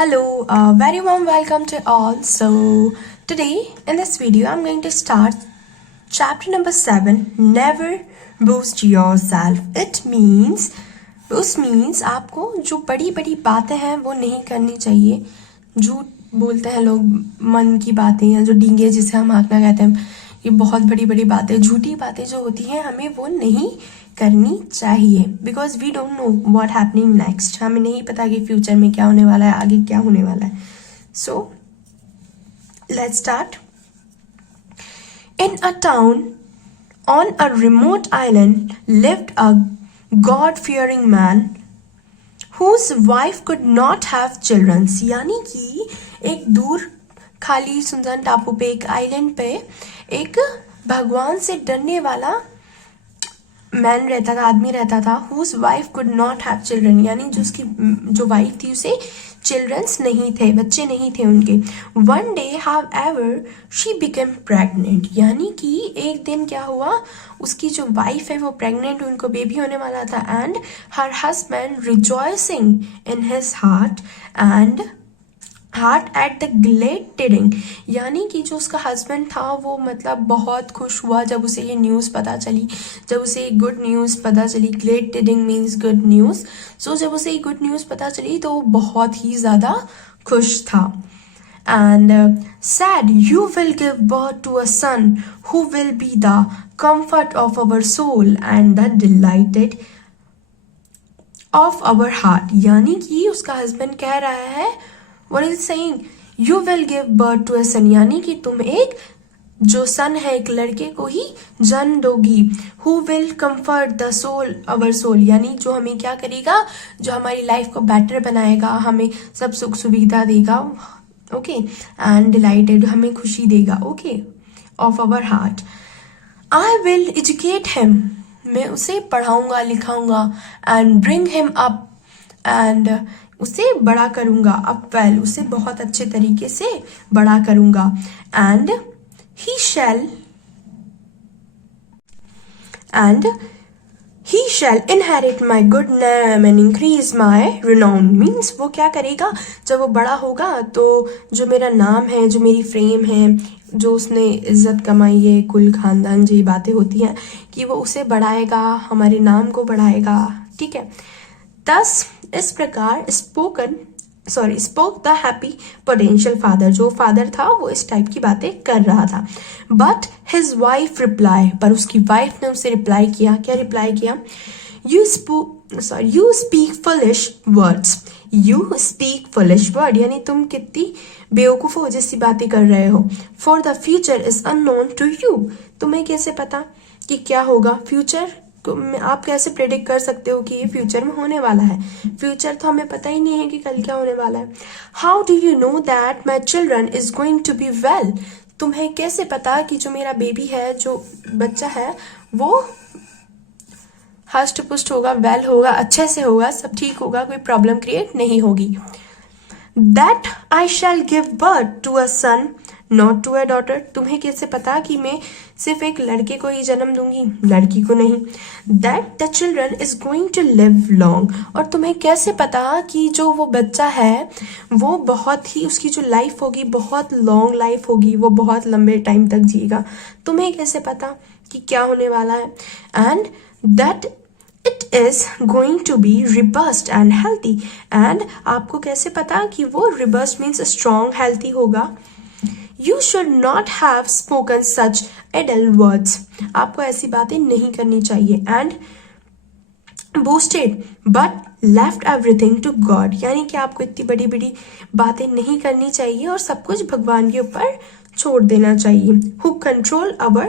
Hello, very warm welcome to all. So, today in this video, I'm going to start chapter number 7 Never Boost Yourself. It means आपको जो बड़ी बड़ी बातें हैं वो नहीं करनी चाहिए. झूठ बोलते हैं लोग, मन की बातें या जो डींगे जिसे हम आंकना कहते हैं, ये बहुत बड़ी बड़ी बातें, झूठी बातें जो होती हैं हमें वो नहीं करनी चाहिए. Because we don't know what happening next. हमें नहीं पता कि फ्यूचर में क्या होने वाला है, आगे क्या होने वाला है. So let's start. In a town on a remote island lived a God fearing man whose wife could not have children. यानी कि एक दूर खाली सुनसान टापू पे, एक आइलैंड पे एक भगवान से डरने वाला मैन रहता था, आदमी रहता था. whose wife could not have children, यानी जो उसकी जो वाइफ थी उसे चिल्ड्रंस नहीं थे, बच्चे नहीं थे उनके. One day however she became pregnant, यानी कि एक दिन क्या हुआ, उसकी जो वाइफ है वो प्रेग्नेंट, उनको बेबी होने वाला था. And her husband rejoicing in his heart at the glad tiding, यानी कि जो उसका हस्बैंड था वो मतलब बहुत खुश हुआ जब उसे ये न्यूज़ पता चली, जब उसे गुड न्यूज़ पता चली. Glad tiding means good news. So जब उसे ये गुड न्यूज़ पता चली तो वो बहुत ही ज़्यादा खुश था. And said, "You will give birth to a son who will be the comfort of our soul and the delighted of our heart." यानी कि उसका हस्बैंड कह रहा है, what is saying, you will give birth to a son, यानी कि तुम एक जो सन है, एक लड़के को ही जन्म दोगी. who will comfort the soul, our soul, यानी जो हमें क्या करेगा, जो हमारी लाइफ को बेटर बनाएगा, हमें सब सुख सुविधा देगा. ओके. एंड डिलाइटेड, हमें खुशी देगा. Okay. Of our heart. I will educate him, मैं उसे पढ़ाऊंगा लिखाऊंगा. And bring him up, and उसे बड़ा करूंगा. अप वेल, उसे बहुत अच्छे तरीके से बड़ा करूंगा. And he shall inherit my good name and increase my renown. Means वो क्या करेगा, जब वो बड़ा होगा तो जो मेरा नाम है, जो मेरी फ्रेम है, जो उसने इज्जत कमाई है, कुल खानदान, जो ये बातें होती हैं कि वो उसे बढ़ाएगा, हमारे नाम को बढ़ाएगा. ठीक है. दस इस प्रकार spoke the happy potential father, जो फादर था वो इस टाइप की बातें कर रहा था. बट हिज वाइफ रिप्लाई, पर उसकी वाइफ ने उसे रिप्लाई किया. क्या रिप्लाई किया? You speak foolish words. You speak foolish word, यानी तुम कितनी बेवकूफ़ हो जैसी बातें कर रहे हो. For the future is unknown to you, तुम्हें कैसे पता कि क्या होगा फ्यूचर, आप कैसे प्रेडिक्ट कर सकते हो कि ये फ्यूचर में होने वाला है. फ्यूचर तो हमें पता ही नहीं है कि कल क्या होने वाला है. How do you know that my children is going to be well, तुम्हें कैसे पता कि जो मेरा बेबी है, जो बच्चा है, वो हष्ट पुष्ट होगा, वेल होगा, अच्छे से होगा, सब ठीक होगा, कोई प्रॉब्लम क्रिएट नहीं होगी. That I shall give birth to a son not to a daughter, तुम्हें कैसे पता कि मैं सिर्फ एक लड़के को ही जन्म दूंगी, लड़की को नहीं. That the children is going to live long, और तुम्हें कैसे पता कि जो वो बच्चा है वो बहुत ही, उसकी जो लाइफ होगी बहुत लॉन्ग लाइफ होगी, वो बहुत लंबे टाइम तक जिएगा. तुम्हें कैसे पता कि क्या होने वाला है. And that it is going to be robust and healthy, and आपको कैसे पता कि वो रिबस्ट मीन्स स्ट्रॉन्ग, हेल्थी होगा. You should not have spoken such idle words, आपको ऐसी बातें नहीं करनी चाहिए. And boasted but left everything to God, यानी कि आपको इतनी बड़ी बड़ी बातें नहीं करनी चाहिए और सब कुछ भगवान के ऊपर छोड़ देना चाहिए. Who control our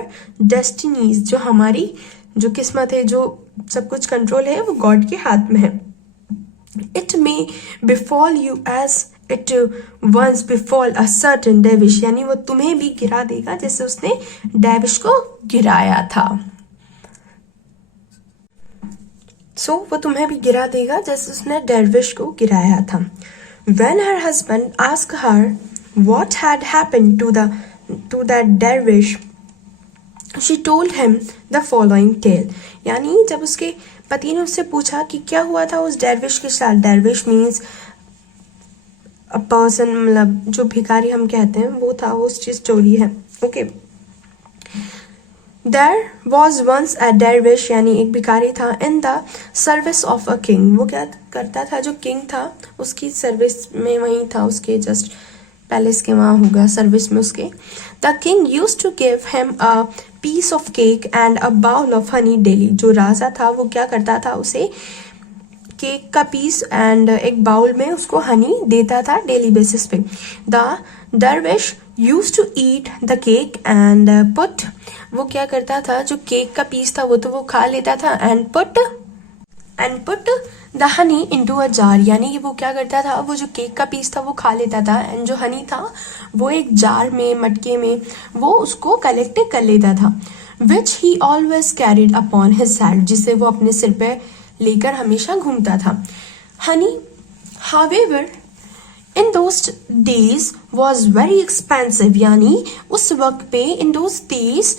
destinies, जो हमारी जो किस्मत है, जो सब कुछ कंट्रोल है, वो गॉड के हाथ में है. It may befall you as it once befall a certain dervish, यानी वो तुम्हें भी गिरा देगा जैसे उसने डेविश को गिराया था. सो वो तुम्हें भी गिरा देगा जैसे उसने डेविश को गिराया था. When her husband asked her what had happened to that dervish, she told him the following tale, यानी जब उसके पति ने उससे पूछा कि क्या हुआ था उस डेरविश के साथ. डेरविश मीन्स पर्सन, मतलब जो भिखारी हम कहते हैं वो था, वो उसकी स्टोरी है। Okay. There was once a dervish, यानी एक भिखारी था, in the service of a king. वो क्या करता था, जो किंग था उसकी सर्विस में वहीं था, उसके जस्ट पैलेस के वहाँ होगा सर्विस में उसके। The king used to give him a piece of cake and a bowl of honey daily. जो राजा था वो क्या करता था, उसे केक का पीस एंड एक बाउल में उसको हनी देता था डेली बेसिस पे। The dervish used to eat the cake and put, वो क्या करता था, जो केक का पीस था वो तो वो खा लेता था, and put the honey into a jar, यानी कि वो क्या करता था, वो जो केक का पीस था वो खा लेता था, एंड जो हनी था वो एक जार में, मटके में वो उसको कलेक्ट कर लेता था। Which he always carried upon his side, जिसे वो अपने सिर पे लेकर हमेशा घूमता था। Honey however in those days was very expensive, यानी उस वक्त पे, in those days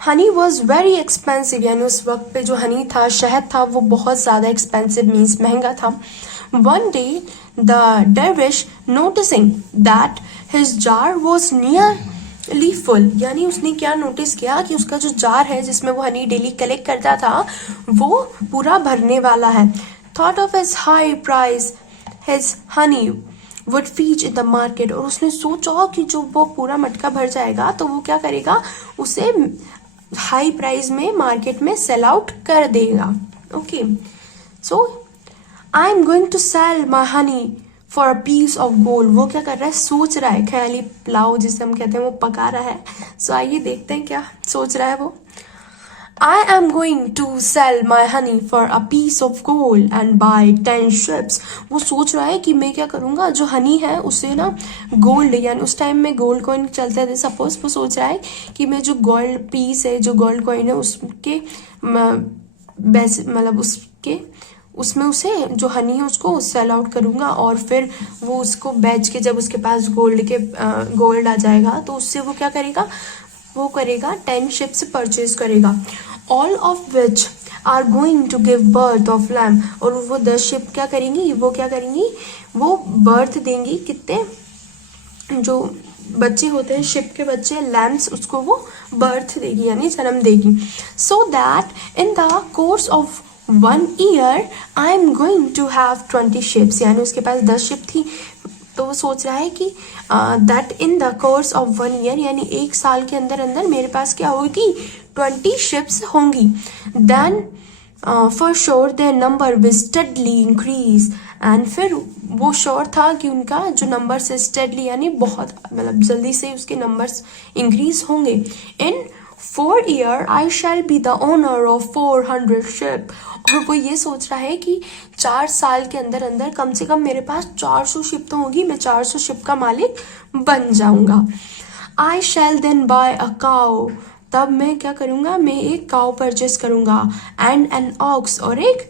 honey was very expensive, यानी उस वक्त पे जो हनी था, शहद था, वो बहुत ज़्यादा एक्सपेंसिव मीन्स महंगा था। One day the dervish noticing that his jar was nearly full, यानी उसने क्या नोटिस किया कि उसका जो जार है जिसमें वो हनी डेली कलेक्ट करता था वो पूरा भरने वाला है। Thought of his high price his honey would fetch in the market, और उसने सोचा कि जो वो पूरा मटका भर जाएगा तो वो क्या करेगा, उसे हाई प्राइस में मार्केट में सेल आउट कर देगा। Okay, so I am going to sell my honey for a piece of gold. वो क्या कर रहा है, सोच रहा है, ख्याली पुलाव जिसे हम कहते हैं वो पका रहा है। सो आइए देखते हैं क्या सोच रहा है वो। I am going to sell my honey for a piece of gold and buy 10 ships। वो सोच रहा है कि मैं क्या करूँगा, जो हनी है उसे ना गोल्ड, यानी उस टाइम में गोल्ड कॉइन चलते थे सपोज, वो सोच रहा है कि मैं जो गोल्ड पीस है, जो गोल्ड कॉइन है उसके मतलब उसके उसमें उसे जो हनी है उसको सेल आउट करूँगा, और फिर वो उसको बेच के जब उसके पास गोल्ड आ जाएगा तो उससे वो क्या करेगा, वो करेगा 10 शिप्स परचेज करेगा। All of which are going to give birth of lamb, और वो 10 शिप क्या करेंगी, वो बर्थ देंगी, कितने जो बच्चे होते हैं शिप के बच्चे, लैम्स, उसको वो बर्थ देगी यानी जन्म देगी। So that in the course of 1 year I am going to have 20 ships, यानी उसके पास 10 शिप थी, तो वो सोच रहा है कि that in the course of 1 year, यानी 1 साल के अंदर अंदर मेरे पास क्या होगी, 20 शिप्स होंगी। Then for sure their number will steadily increase, and फिर वो श्योर था कि उनका जो नंबर से स्टडली यानी बहुत, मतलब जल्दी से उसके नंबर्स इंक्रीज होंगे। इन 4 year I shall be the owner of 400 ship, और वो ये सोच रहा है कि 4 साल के अंदर अंदर कम से कम मेरे पास 400 शिप तो होगी, मैं 400 शिप का मालिक बन जाऊंगा। I shall then buy a cow, तब मैं क्या करूंगा, मैं एक काउ परचेस करूंगा, एंड एन ऑक्स, और एक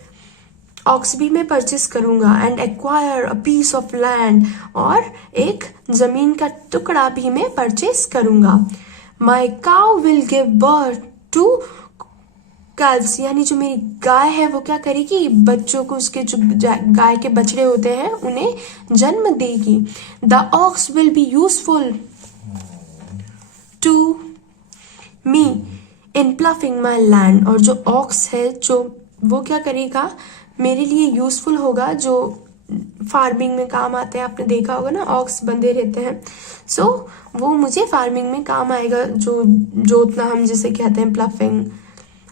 ऑक्स भी मैं परचेस करूंगा, and acquire a piece of land, और एक जमीन का टुकड़ा भी मैं परचेस करूंगा। My cow will give birth to calves, यानी जो मेरी गाय है वो क्या करेगी, बच्चों को, उसके जो गाय के बछड़े होते हैं उन्हें जन्म देगी। The ox will be useful to me in ploughing my land, और जो ऑक्स है जो वो क्या करेगा, मेरे लिए यूजफुल होगा, जो फार्मिंग में काम आते हैं, आपने देखा होगा ना ऑक्स बंधे रहते हैं, सो वो मुझे फार्मिंग में काम आएगा, जो जोतना हम जिसे कहते हैं प्लफिंग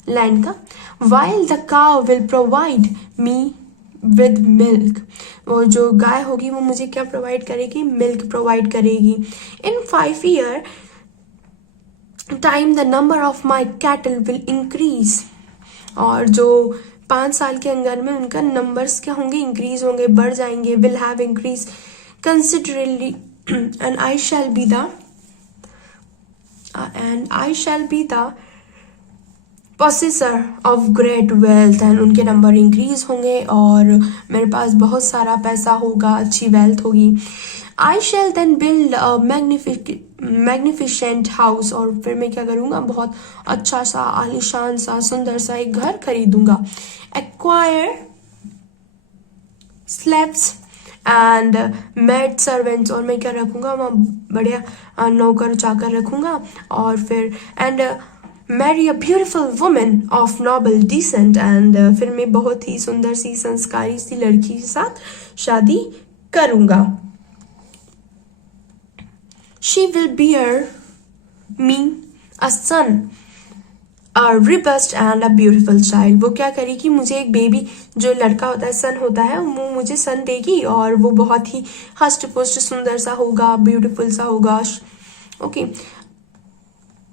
लैंड का। While the cow will provide me with milk, और जो गाय होगी वो मुझे क्या प्रोवाइड करेगी, मिल्क प्रोवाइड करेगी। इन 5 year time the number of my cattle will increase, और जो 5 साल के अंदर में उनका नंबर्स क्या होंगे, इंक्रीज होंगे, बढ़ जाएंगे, will have increase considerably, and I shall be the possessor of great wealth, and उनके नंबर इंक्रीज होंगे और मेरे पास बहुत सारा पैसा होगा, अच्छी वेल्थ होगी। I shall then build a magnificent house, और फिर मैं क्या करूँगा, बहुत अच्छा सा, आलीशान सा, सुंदर सा एक घर खरीदूंगा। Acquire slaves and maid servants, और मैं क्या रखूँगा, वहाँ बढ़िया नौकर चाकर रखूँगा, और फिर and marry a beautiful women of noble descent, and फिर मैं बहुत ही सुंदर सी संस्कारी सी लड़की के साथ शादी करूँगा. She will bear me a son, a robust and a beautiful child. वो क्या करेगी, मुझे एक बेबी जो लड़का होता है, सन होता है, वो मुझे सन देगी, और वो बहुत ही हष्ट पुष्ट सुंदर सा होगा, ब्यूटीफुल सा होगा. Okay.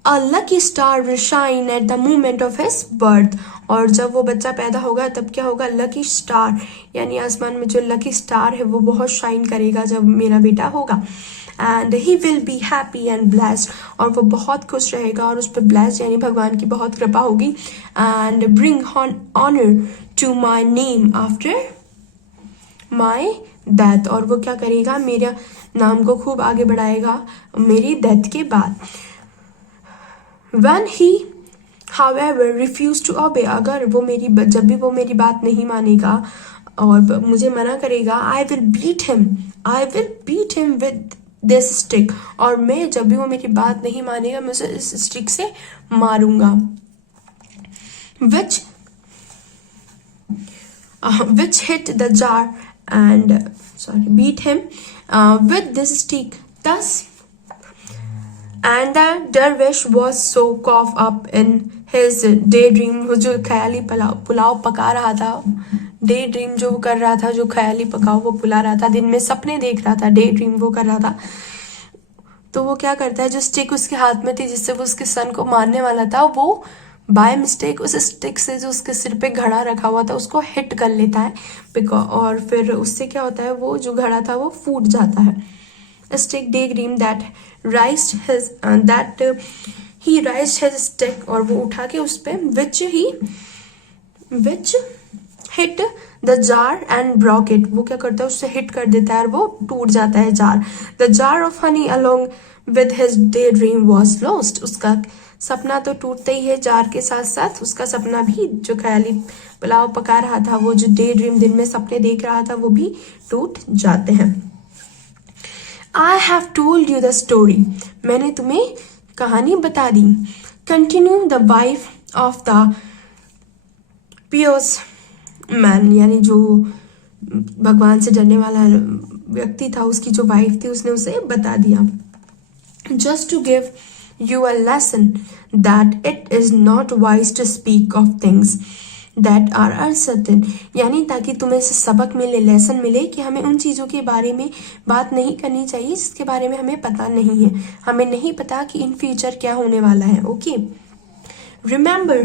A lucky star will shine at the moment of his birth. और जब वो बच्चा पैदा होगा तब क्या होगा, लकी स्टार, यानी आसमान में जो लकी स्टार है वो बहुत शाइन करेगा जब मेरा बेटा होगा. And he will be happy and blessed, और वो बहुत खुश रहेगा और उस पर ब्लेस्ड यानी भगवान की बहुत कृपा होगी. And bring honour to my name after my death, और वो क्या करेगा, मेरा नाम को खूब आगे बढ़ाएगा मेरी डेथ के बाद. When he however refused to obey, अगर वो जब भी वो मेरी बात नहीं मानेगा और मुझे मना करेगा, I will beat him with this stick, और मैं जब भी वो मेरी बात नहीं मानेगा मैं उसे इस स्टिक से मारूंगा. which hit the jar and beat him with this stick. Thus and the dervish was so caught up in his daydream, वो जो ख्याली पुलाव पका रहा था, डे ड्रीम जो कर रहा था, जो ख्याली पकाओ वो पुला रहा था, दिन में सपने देख रहा था, डे ड्रीम वो कर रहा था. तो वो क्या करता है, जो स्टिक उसके हाथ में थी जिससे वो उसके सन को मारने वाला था, वो बाय मिस्टेक उस स्टिक से जो उसके सिर पे घड़ा रखा हुआ था उसको हिट कर लेता है, और फिर उससे क्या होता है, वो जो घड़ा था वो फूट जाता है. Stick daydream that he raised his stick, और वो उठा के उस पे which hit the jar and broke it, वो क्या करता है, उससे हिट कर देता है और वो टूट जाता है jar. The jar of honey along with his daydream was lost, उसका सपना तो टूटता ही है, जार के साथ साथ उसका सपना भी, जो ख्याली पुलाव पका रहा था, वो जो डे ड्रीम दिन में सपने देख रहा था, वो भी टूट जाते हैं. I have told you the story, मैंने तुम्हें कहानी बता दी. Continue the wife of the pious man, यानी जो भगवान से डरने वाला व्यक्ति था, उसकी जो वाइफ थी उसने उसे बता दिया. Just to give you a lesson that it is not wise to speak of things that are uncertain, यानी ताकि तुम्हें से सबक मिले, लेसन मिले कि हमें उन चीज़ों के बारे में बात नहीं करनी चाहिए जिसके बारे में हमें पता नहीं है. हमें नहीं पता कि इन फ्यूचर क्या होने वाला है. Okay. Remember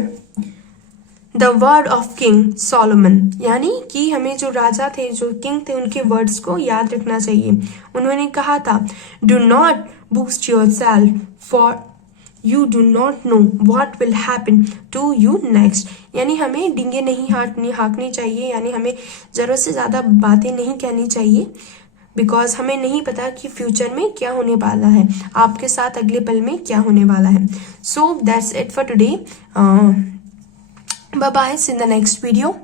the word of king Solomon, यानी कि हमें जो राजा थे, जो किंग थे, उनके वर्ड्स को याद रखना चाहिए. उन्होंने कहा था, do not boost your self for You do not know what will happen to you next, यानी हमें डींगे नहीं हाँकनी चाहिए, यानी हमें ज़रूरत से ज़्यादा बातें नहीं कहनी चाहिए, बिकॉज हमें नहीं पता कि फ्यूचर में क्या होने वाला है, आपके साथ अगले पल में क्या होने वाला है. So that's it for today. Bye bye, see in the next video.